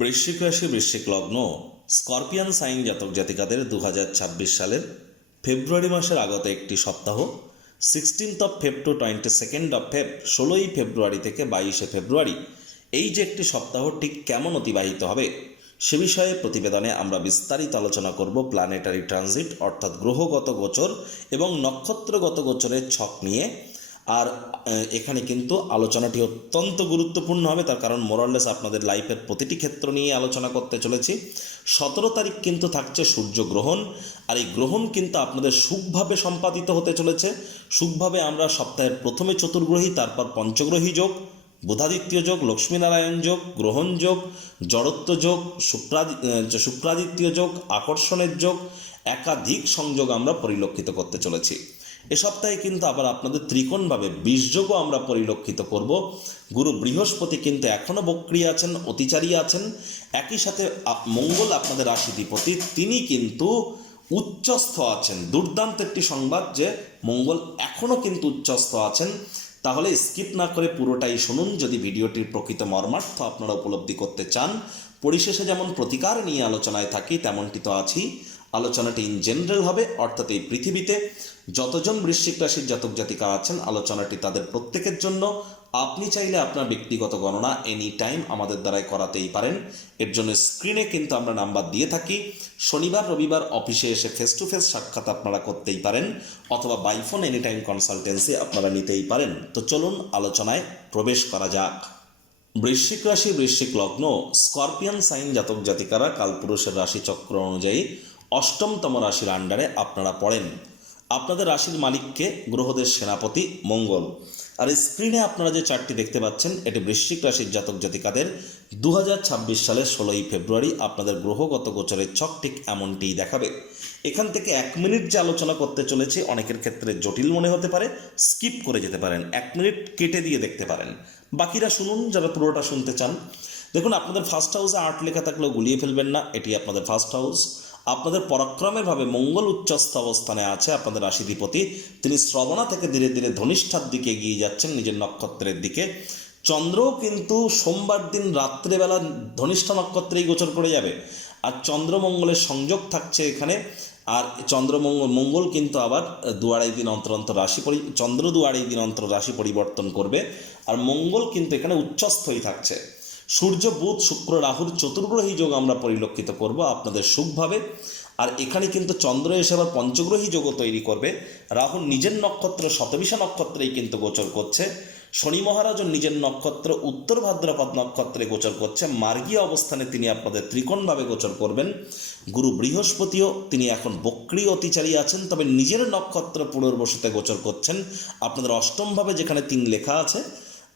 বৃশ্চিক রাশি বৃশ্চিক লগ্ন স্করপিয়ান সাইন জাতক জাতিকাদের 2026 সালের ফেব্রুয়ারি মাসের আগত একটি সপ্তাহ 16 ফেব টু 22 ফেব 16ই ফেব্রুয়ারি থেকে 22শে ফেব্রুয়ারি এই যে একটি সপ্তাহ ঠিক কেমন অতিবাহিত হবে সে বিষয়ে প্রতিবেদনে আমরা বিস্তারিত আলোচনা করব। প্ল্যানেটারি ট্রানজিট অর্থাৎ গ্রহগত গোচর এবং নক্ষত্রগত গোচরের ছক নিয়ে। আর এখানে কিন্তু আলোচনাটি অত্যন্ত গুরুত্বপূর্ণ হবে, তার কারণ মোরাললেস আপনাদের লাইফের প্রতিটি ক্ষেত্র নিয়ে আলোচনা করতে চলেছি। 17 তারিখ কিন্তু থাকছে সূর্যগ্রহণ, আর এই গ্রহণ কিন্তু আপনাদের সুখভাবে সম্পাদিত হতে চলেছে। সুখভাবে আমরা সপ্তাহের প্রথমে চতুর্গ্রহী, তারপর পঞ্চগ্রহী যোগ, বুধাদিত্য যোগ, লক্ষ্মীনারায়ণ যোগ, গ্রহণ যোগ, জড়ত্ব যোগ, শুক্রাদিত্য যোগ, আকর্ষণের যোগ, একাধিক সংযোগ আমরা পরিলক্ষিত করতে চলেছি। এ সপ্তাহে কিন্তু আবার আপনাদের ত্রিকোণভাবে 20 যোগও আমরা পরিলক্ষিত করব। গুরু বৃহস্পতি কিন্তু এখনও বক্রী আছেন, অতিচারী আছেন। একই সাথে মঙ্গল আপনাদের রাশিধিপতি, তিনি কিন্তু উচ্চস্থ আছেন। দুর্দান্ত একটি সংবাদ যে মঙ্গল এখনও কিন্তু উচ্চস্থ আছেন। তাহলে স্কিপ না করে পুরোটাই শুনুন যদি ভিডিওটির প্রকৃত মর্মার্থ আপনারা উপলব্ধি করতে চান। পরিশেষে যেমন প্রতিকার নিয়ে আলোচনায় থাকি তেমনটি তো আছি। আলোচনাটি ইন জেনারেল হবে, অর্থাৎ এই পৃথিবীতে যতজন বৃশ্চিক রাশির জাতক জাতিকা আছেন আলোচনাটি তাদের প্রত্যেকের জন্য। আপনি চাইলে আপনার ব্যক্তিগত গণনা এনি টাইম আমাদের দ্বারাই করাতেই পারেন। এর জন্য স্ক্রিনে কিন্তু আমরা নাম্বার দিয়ে থাকি। শনিবার রবিবার অফিসে এসে ফেস টু ফেস সাক্ষাৎ আপনারা করতেই পারেন, অথবা by phone any time consultancy আপনারা নিতেই পারেন। তো চলুন আলোচনায় প্রবেশ করা যাক। বৃশ্চিক রাশি বৃশ্চিক লগ্ন স্করপিয়ান সাইন জাতক জাতিকারা কালপুরুষের রাশিচক্র অনুযায়ী অষ্টমতম রাশির আন্ডারে আপনারা পড়েন। আপনাদের রাশির মালিককে গ্রহদের সেনাপতি মঙ্গল। আর স্ক্রিনে আপনারা যে চার্টটি দেখতে পাচ্ছেন এটি বৃশ্চিক রাশির জাতক জাতিকাদের 2026 সালের 16ই ফেব্রুয়ারি আপনাদের গ্রহগত গোচরের ছক ঠিক এমনটিই দেখাবে। এখান থেকে 1 মিনিট যে আলোচনা করতে চলেছে অনেকের ক্ষেত্রে জটিল মনে হতে পারে, স্কিপ করে যেতে পারেন, 1 মিনিট কেটে দিয়ে দেখতে পারেন। বাকিরা শুনুন যারা পুরোটা শুনতে চান। দেখুন, আপনাদের ফার্স্ট হাউসে 8 লেখা থাকলেও গুলিয়ে ফেলবেন না, এটি আপনাদের ফার্স্ট হাউস। আপনাদের পরাক্রমের ভাবে মঙ্গল উচ্চস্থ অবস্থানে আছে আপনাদের রাশিধিপতি। তিনি শ্রবণা থেকে ধীরে ধীরে ধনিষ্ঠার দিকে এগিয়ে যাচ্ছেন, নিজের নক্ষত্রের দিকে। চন্দ্রও কিন্তু সোমবার দিন রাত্রেবেলা ধনিষ্ঠা নক্ষত্রেই গোচর করে যাবে। আর চন্দ্রমঙ্গলের সংযোগ থাকছে এখানে। আর মঙ্গল কিন্তু আবার 2-2.5 দিন অন্তর অন্তর চন্দ্র 2-2.5 দিন অন্তর রাশি পরিবর্তন করবে। আর মঙ্গল কিন্তু এখানে উচ্চস্থই থাকছে। সূর্য বুধ শুক্র রাহুর চতুর্গ্রহী যোগ আমরা পরিলক্ষিত করব আপনাদের সুখভাবে। আর এখানে কিন্তু চন্দ্র এসে আবার পঞ্চগ্রহী যোগও তৈরি করবে। রাহুর নিজের নক্ষত্র শতবিশা নক্ষত্রেই কিন্তু গোচর করছে। শনি মহারাজও নিজের নক্ষত্র উত্তর ভাদ্রপদ নক্ষত্রে গোচর করছে। মার্গীয় অবস্থানে তিনি আপনাদের ত্রিকোণভাবে গোচর করবেন। গুরু বৃহস্পতিও তিনি এখন বক্রী অতিচারী আছেন, তবে নিজের নক্ষত্র পুনর্বসুতে গোচর করছেন আপনাদের অষ্টমভাবে, যেখানে 3 লেখা আছে।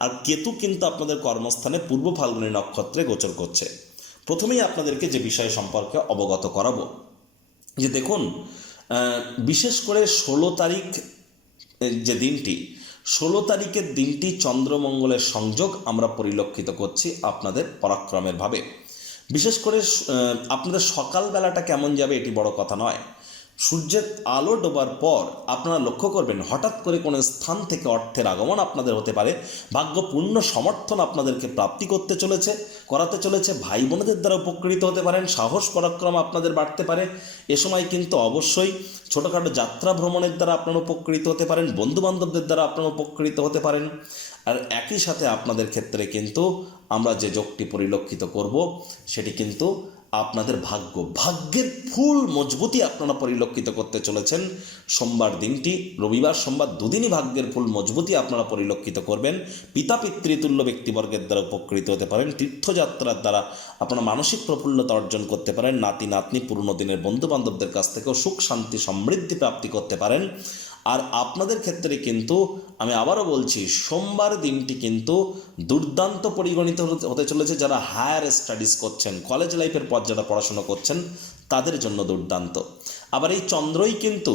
আর কেতু কিন্তু আপনাদের কর্মস্থানে পূর্ব ফাল্গুনী নক্ষত্রে গোচর করছে। প্রথমেই আপনাদেরকে যে বিষয় সম্পর্কে অবগত করাবো যে দেখুন, বিশেষ করে 16 তারিখ যে দিনটি, 16 তারিখের দিনটি চন্দ্রমঙ্গলের সংযোগ আমরা পরিলক্ষিত করছি আপনাদের পরাক্রমের ভাবে। বিশেষ করে আপনাদের সকালবেলাটা কেমন যাবে এটি বড় কথা নয়। সূর্যের আলো ডোবার পর আপনারা লক্ষ্য করবেন হঠাৎ করে কোনো স্থান থেকে অর্থের আগমন আপনাদের হতে পারে। ভাগ্যপূর্ণ সমর্থন আপনাদেরকে প্রাপ্তি করাতে চলেছে। ভাই বোনেদের দ্বারা উপকৃত হতে পারেন। সাহস পরাক্রম আপনাদের বাড়তে পারে। এ সময় কিন্তু অবশ্যই ছোটোখাটো যাত্রা ভ্রমণের দ্বারা আপনারা উপকৃত হতে পারেন, বন্ধুবান্ধবদের দ্বারা আপনারা উপকৃত হতে পারেন। আর একই সাথে আপনাদের ক্ষেত্রে কিন্তু আমরা যে যোগটি পরিলক্ষিত করব সেটি কিন্তু আপনাদের ভাগ্যের ফুল মজবুতি আপনারা পরিলক্ষিত করতে চলেছেন। সোমবার দিনটি, রবিবার সোমবার দুদিনই ভাগ্যের ফুল মজবুতি আপনারা পরিলক্ষিত করবেন। পিতা পিতৃতুল্য ব্যক্তিবর্গের দ্বারা উপকৃত হতে পারেন। তীর্থযাত্রার দ্বারা আপনারা মানসিক প্রফুল্লতা অর্জন করতে পারেন। নাতি নাতনি পুরনো দিনের বন্ধু বান্ধবদের কাছ থেকেও সুখ শান্তি সমৃদ্ধি প্রাপ্তি করতে পারেন। আর আপনাদের ক্ষেত্রে কিন্তু আমি আবারও বলছি, সোমবার দিনটি কিন্তু দুর্দান্ত পরিগণিত হতে চলেছে। যারা হায়ার স্টাডিজ করছেন, কলেজ লাইফের পর যারা পড়াশোনা করছেন তাদের জন্য দুর্দান্ত। আবার এই চন্দ্রই কিন্তু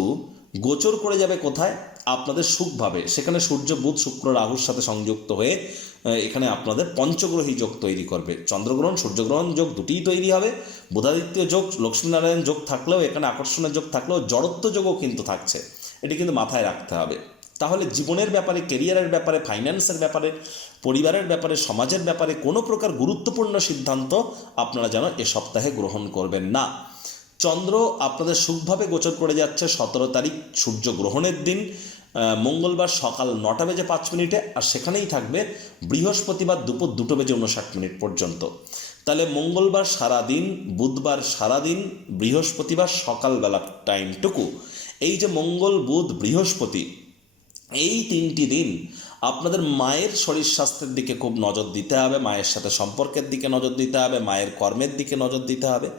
গোচর করে যাবে কোথায়? আপনাদের সুখভাবে। সেখানে সূর্য বুধ শুক্র রাহুর সাথে সংযুক্ত হয়ে এখানে আপনাদের পঞ্চগ্রহী যোগ তৈরি করবে। চন্দ্রগ্রহণ সূর্যগ্রহণ যোগ দুটিই তৈরি হবে। বুধাদিত্য যোগ লক্ষ্মীনারায়ণ যোগ থাকলেও, এখানে আকর্ষণের যোগ থাকলেও জড়ত্ব যোগও কিন্তু থাকছে। এটি কিন্তু মাথায় রাখতে হবে। তাহলে জীবনের ব্যাপারে, কেরিয়ারের ব্যাপারে, ফাইন্যান্সের ব্যাপারে, পরিবারের ব্যাপারে, সমাজের ব্যাপারে কোনো প্রকার গুরুত্বপূর্ণ সিদ্ধান্ত আপনারা যেন এ সপ্তাহে গ্রহণ করবেন না। চন্দ্র আপনাদের সুখভাবে গোচর করে যাচ্ছে 17 তারিখ সূর্যগ্রহণের দিন, মঙ্গলবার সকাল 9:05 আর সেখানেই থাকবে বৃহস্পতিবার দুপুর 2:59 পর্যন্ত। তাহলে মঙ্গলবার সারাদিন, বুধবার সারাদিন, বৃহস্পতিবার সকালবেলার টাইমটুকু, এই যে মঙ্গল, বুধ, বৃহস্পতি, এই 3টি দিন আপনাদের মায়ের শরীর স্বাস্থ্যের দিকে খুব নজর দিতে হবে, মায়ের সাথে সম্পর্কের দিকে নজর দিতে হবে, মায়ের কর্মের দিকে নজর দিতে হবে।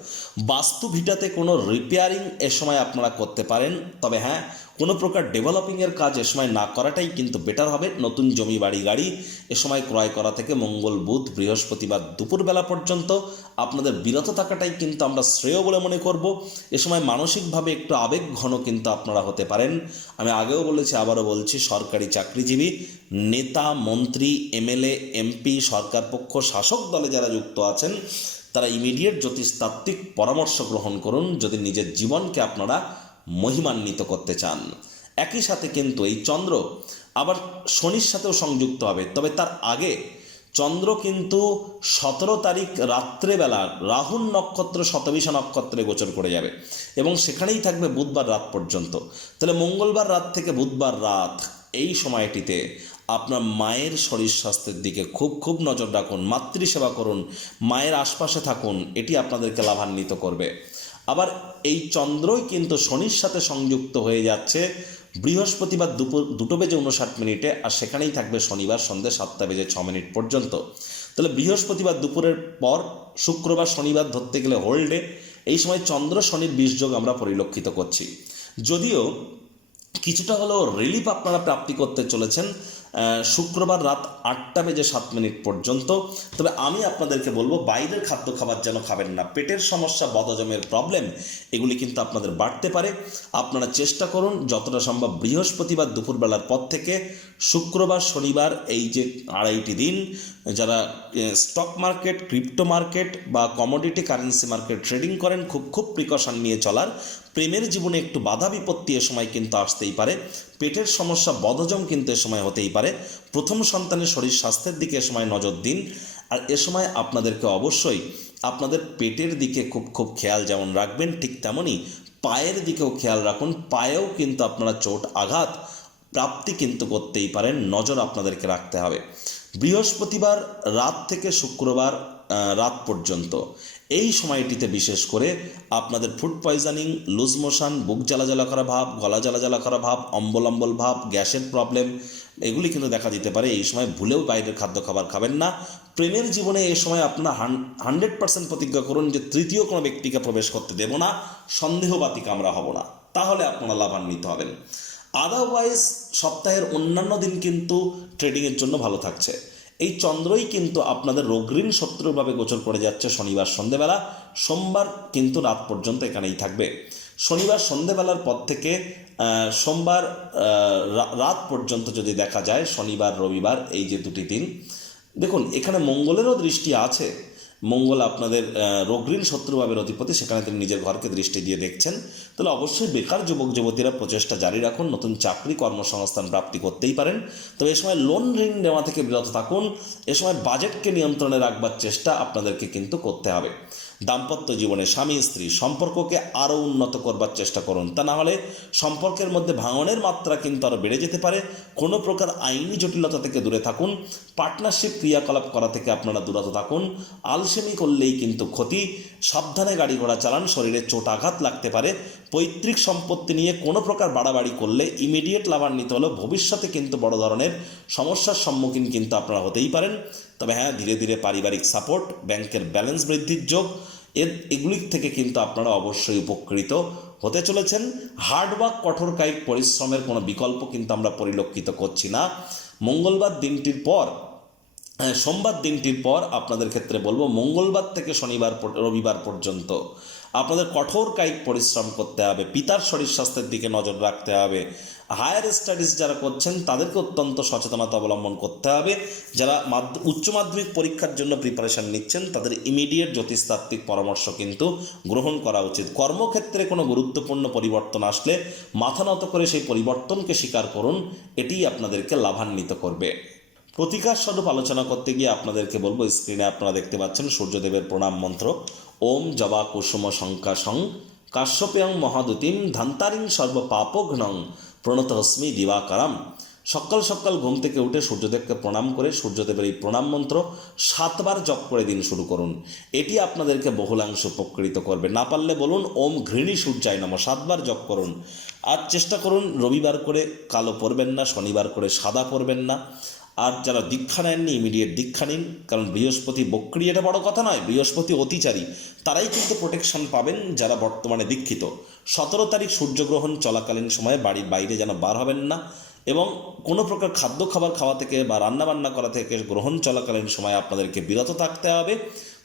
বাস্তু ভিটাতে কোনো রিপেয়ারিং এ সময় আপনারা করতে পারেন, তবে হ্যাঁ, কোনো প্রকার ডেভেলপিংয়ের কাজ এ সময় না করাটাই কিন্তু বেটার হবে। নতুন জমি, বাড়ি, গাড়ি এ সময় ক্রয় করা থেকে মঙ্গল, বুধ, বৃহস্পতিবার দুপুরবেলা পর্যন্ত আপনাদের বিরত থাকাটাই কিন্তু আমরা শ্রেয় বলে মনে করব। এ সময় মানসিকভাবে একটু আবেগ ঘন কিন্তু আপনারা হতে পারেন। আমি আগেও বলেছি, আবারও বলছি, সরকারি চাকরিজীবী, নেতা, মন্ত্রী, এমএলএ, এমপি, সরকার পক্ষ, শাসক দলে যারা যুক্ত আছেন তারা ইমিডিয়েট জ্যোতিষতাত্ত্বিক পরামর্শ গ্রহণ করুন যদি নিজের জীবনকে আপনারা মহিমান্বিত করতে চান। একই সাথে কিন্তু এই চন্দ্র আবার শনির সাথেও সংযুক্ত হবে, তবে তার আগে চন্দ্র কিন্তু 17 তারিখ রাত্রেবেলা রাহুল নক্ষত্র শতবিশা নক্ষত্রে গোচর করে যাবে এবং সেখানেই থাকবে বুধবার রাত পর্যন্ত। তাহলে মঙ্গলবার রাত থেকে বুধবার রাত, এই সময়টিতে আপনার মায়ের শরীর স্বাস্থ্যের দিকে খুব নজর রাখুন, মাতৃসেবা করুন, মায়ের আশপাশে থাকুন, এটি আপনাদেরকে লাভান্বিত করবে। আবার এই চন্দ্রই কিন্তু শনির সাথে সংযুক্ত হয়ে যাচ্ছে বৃহস্পতিবার দুপুর 2:59 আর সেখানেই থাকবে শনিবার সন্ধ্যে 7:06 পর্যন্ত। তাহলে বৃহস্পতিবার দুপুরের পর শুক্রবার, শনিবার ধরতে গেলে হোল্ডে, এই সময় চন্দ্র শনির বিষযোগ আমরা পরিলক্ষিত করছি। যদিও কিছুটা হলেও রিলিফ আপনারা প্রাপ্তি করতে চলেছেন শুক্রবার রাত 8:07 পর্যন্ত। তবে আমি আপনাদেরকে বলবো, বাইরের খাদ্য খাবার যেন খাবেন না। পেটের সমস্যা, বদহজমের প্রবলেম, এগুলি কিন্তু আপনাদের বাড়তে পারে। আপনারা চেষ্টা করুন যতটা সম্ভব বৃহস্পতিবার দুপুরবেলার পর থেকে শুক্রবার, শনিবার, এই যে 2.5টি দিন যারা স্টক মার্কেট, ক্রিপ্টো মার্কেট বা কমোডিটি কারেন্সি মার্কেট ট্রেডিং করেন, খুব প্রিকশন নিয়ে চলার। প্রেমের জীবনে একটু বাধা বিপত্তি এ সময় কিন্তু আসতেই পারে। পেটের সমস্যা, বদহজম কিন্তু এ সময় হতেই পারে। প্রথম সন্তানের শরীর স্বাস্থ্যের দিকে এ সময় নজর দিন। আর এ সময় আপনাদেরকে অবশ্যই আপনাদের পেটের দিকে খুব খেয়াল যেমন রাখবেন, ঠিক তেমনই পায়ের দিকেও খেয়াল রাখুন। পায়েও কিন্তু আপনারা চোট আঘাত প্রাপ্তি কিন্তু করতেই পারেন, নজর আপনাদেরকে রাখতে হবে। বৃহস্পতিবার রাত থেকে শুক্রবার রাত পর্যন্ত এই সময়টিতে বিশেষ করে আপনাদের ফুড পয়জনিং, লুজ মোশন, বুক জ্বালা করা ভাব, গলা জ্বালা করা ভাব, অম্বল ভাব, গ্যাসের প্রবলেম, এগুলি কিন্তু দেখা দিতে পারে। এই সময় ভুলেও বাইরের খাদ্য খাবার খাবেন না। প্রেমের জীবনে এই সময় আপনারা 100% প্রতিজ্ঞা করুন যে তৃতীয় কোনো ব্যক্তিকে প্রবেশ করতে দেব না, সন্দেহবাতিক আমরা হব না, তাহলে আপনারা লাভান্বিত হবেন। আদারওয়াইজ সপ্তাহের অন্যান্য দিন কিন্তু ট্রেডিংয়ের জন্য ভালো থাকছে। এই চন্দ্রই কিন্তু আপনাদের রোগঋণ শত্রুভাবে গোচর করে যাচ্ছে শনিবার সন্ধেবেলা, সোমবার কিন্তু রাত পর্যন্ত এখানেই থাকবে। শনিবার সন্ধেবেলার পর থেকে সোমবার রাত পর্যন্ত যদি দেখা যায়, শনিবার রবিবার এই যে 2টি দিন, দেখুন এখানে মঙ্গলেরও দৃষ্টি আছে। মঙ্গল আপনাদের রোগঋণ শত্রুভাবের অধিপতি, সেখানে তিনি নিজের ঘরকে দৃষ্টি দিয়ে দেখছেন। তাহলে অবশ্যই বেকার যুবক যুবতীরা প্রচেষ্টা জারি রাখুন, নতুন চাকরি কর্মসংস্থান প্রাপ্তি করতেই পারেন। তবে এ সময় লোন ঋণ নেওয়া থেকে বিরত থাকুন। এ সময় বাজেটকে নিয়ন্ত্রণে রাখবার চেষ্টা আপনাদেরকে কিন্তু করতে হবে। দাম্পত্য জীবনে স্বামী স্ত্রী সম্পর্ককে আরও উন্নত করবার চেষ্টা করুন, তা না হলে সম্পর্কের মধ্যে ভাঙনের মাত্রা কিন্তু আরও বেড়ে যেতে পারে। কোনো প্রকার আইনি জটিলতা থেকে দূরে থাকুন। পার্টনারশিপ ক্রিয়াকলাপ করা থেকে আপনারা দূরত থাকুন। আলসেমি করলেই কিন্তু ক্ষতি। সাবধানে গাড়ি ঘোড়া চালান, শরীরে চোট আঘাত লাগতে পারে। পৈতৃক সম্পত্তি নিয়ে কোনো প্রকার বাড়াবাড়ি করলে ইমিডিয়েট লাভান্বিত হলেও ভবিষ্যতে কিন্তু বড় ধরনের সমস্যার সম্মুখীন কিন্তু আপনারা হতেই পারেন। তবে হ্যাঁ, ধীরে ধীরে পারিবারিক সাপোর্ট, ব্যাংকের ব্যালেন্স বৃদ্ধির যোগ, এগুলির থেকে কিন্তু আপনারা অবশ্যই উপকৃত হতে চলেছেন। হার্ডওয়ার্ক, কঠোর কায়িক পরিশ্রমের কোনো বিকল্প কিন্তু আমরা পরিলক্ষিত করছি না। মঙ্গলবার দিনটির পর, সোমবার দিনটির পর আপনাদের ক্ষেত্রে বলবো, মঙ্গলবার থেকে শনিবার রবিবার পর্যন্ত আপনাদের কঠোর কায়িক পরিশ্রম করতে হবে, পিতার শরীর স্বাস্থ্যের দিকে নজর রাখতে হবে। হায়ার স্টাডিজ যারা করছেন তাদেরকে অত্যন্ত সচেতনতা অবলম্বন করতে হবে। যারা উচ্চ মাধ্যমিক পরীক্ষার জন্য প্রিপারেশান নিচ্ছেন তাদের ইমিডিয়েট জ্যোতিষতাত্ত্বিক পরামর্শ কিন্তু গ্রহণ করা উচিত। কর্মক্ষেত্রে কোনো গুরুত্বপূর্ণ পরিবর্তন আসলে মাথা নত করে সেই পরিবর্তনকে স্বীকার করুন, এটিই আপনাদেরকে লাভান্বিত করবে। প্রতিকার স্বরূপ আলোচনা করতে গিয়ে আপনাদেরকে বলবো, স্ক্রিনে আপনারা দেখতে পাচ্ছেন সূর্যদেবের প্রণাম মন্ত্র, ওম জবা কুসুম শঙ্কাশং কাশ্যপেয়ং মহাদুতিম ধান্তারিং সর্ব পাপঘ্নং প্রণতহস্মি দিবাকারাম। সকাল সকাল ঘুম থেকে উঠে সূর্যদেবকে প্রণাম করে সূর্যদেবের এই প্রণাম মন্ত্র 7 বার জপ করে দিন শুরু করুন। এটি আপনাদেরকে বহুলাংশ উপকৃত করবে। না পারলে বলুন ওম ঘৃণী সূর্যায় নমঃ, 7 বার জপ করুন। আর চেষ্টা করুন রবিবার করে কালো পরবেন না, শনিবার করে সাদা পরবেন না। আর যারা দীক্ষা নেননি ইমিডিয়েট দীক্ষা নিন, কারণ বৃহস্পতি বক্রী, এটা বড় কথা নয়, বৃহস্পতি অতিচারী, তারাই কিন্তু প্রোটেকশন পাবেন যারা বর্তমানে দীক্ষিত। 17 তারিখ সূর্যগ্রহণ চলাকালীন সময়ে বাড়ির বাইরে যেন বার হবেন না, এবং কোনো প্রকার খাদ্য খাবার খাওয়া থেকে বা রান্নাবান্না করা থেকে গ্রহণ চলাকালীন সময় আপনাদেরকে বিরত থাকতে হবে।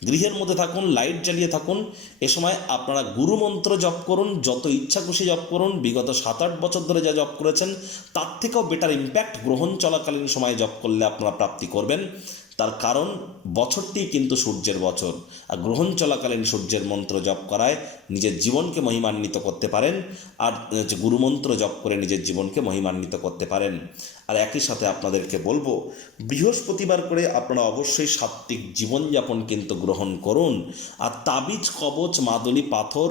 গৃহের মধ্যে থাকুন, লাইট জ্বালিয়ে থাকুন। এ সময় আপনারা গুরু মন্ত্র জপ করুন, যত ইচ্ছা খুশি জপ করুন। বিগত 7-8 বছর ধরে যা জপ করেছেন তার থেকেও বেটার ইম্প্যাক্ট গ্রহণ চলাকালীন সময়ে জপ করলে আপনারা প্রাপ্তি করবেন। তার কারণ বছরটি কিন্তু সূর্যের বছর, আর গ্রহণ চলাকালীন সূর্যের মন্ত্র জপ করায় নিজের জীবনকে মহিমান্বিত করতে পারেন, আর গুরুমন্ত্র জপ করে নিজের জীবনকে মহিমান্বিত করতে পারেন। আর একই সাথে আপনাদেরকে বলবো, বৃহস্পতিবার করে আপনারা অবশ্যই সাত্ত্বিক জীবনযাপন কিন্তু গ্রহণ করুন। আর তাবিজ, কবচ, মাদুলি, পাথর,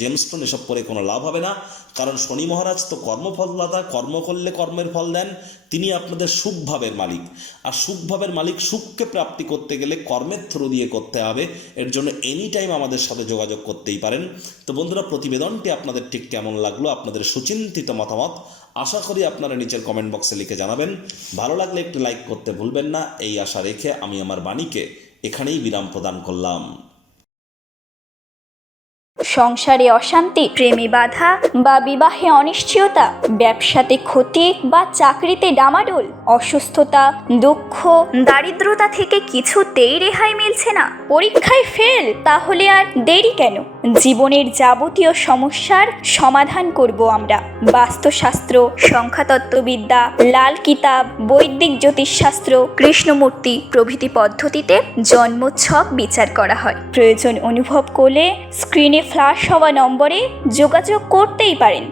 জেমস্টোন এসব করে কোনো লাভ হবে না, কারণ শনি মহারাজ তো কর্মফলদাতা, কর্ম করলে কর্মের ফল দেন। তিনি আপনাদের সুখভাবের মালিক, আর সুখভাবের মালিক সুখকে প্রাপ্তি করতে গেলে কর্মের থ্রু দিয়ে করতে হবে। এর জন্য এনি টাইম আমাদের সাথে যোগাযোগ করতেই পারেন। তো বন্ধুরা, প্রতিবেদনটি আপনাদের ঠিক কেমন লাগলো, আপনাদের সুচিন্তিত মতামত আশা করি আপনারা নিচের কমেন্ট বক্সে লিখে জানাবেন। ভালো লাগলে একটু লাইক করতে ভুলবেন না। এই আশা রেখে আমি আমার বাণীকে এখানেই বিরাম প্রদান করলাম। সংসারে অশান্তি, প্রেমে বাধা বা বিবাহে অনিশ্চয়তা, ব্যবসাতে ক্ষতি বা চাকরিতে ডামাডোল, অসুস্থতা, দুঃখ, দারিদ্রতা থেকে কিছুতেই রেহাই মিলছে না, পরীক্ষায় ফেল, তাহলে আর দেরি কেন? জীবনের যাবতীয় সমস্যার সমাধান করব আমরা। বাস্তুশাস্ত্র, সংখ্যাতত্ত্ববিদ্যা, লাল কিতাব, বৈদিক জ্যোতিষশাস্ত্র, কৃষ্ণমূর্তি প্রভৃতি পদ্ধতিতে জন্মছক বিচার করা হয়। প্রয়োজন অনুভব করলে স্ক্রিনে ফ্ল্যাশ হওয়া নম্বরে যোগাযোগ করতেই পারেন।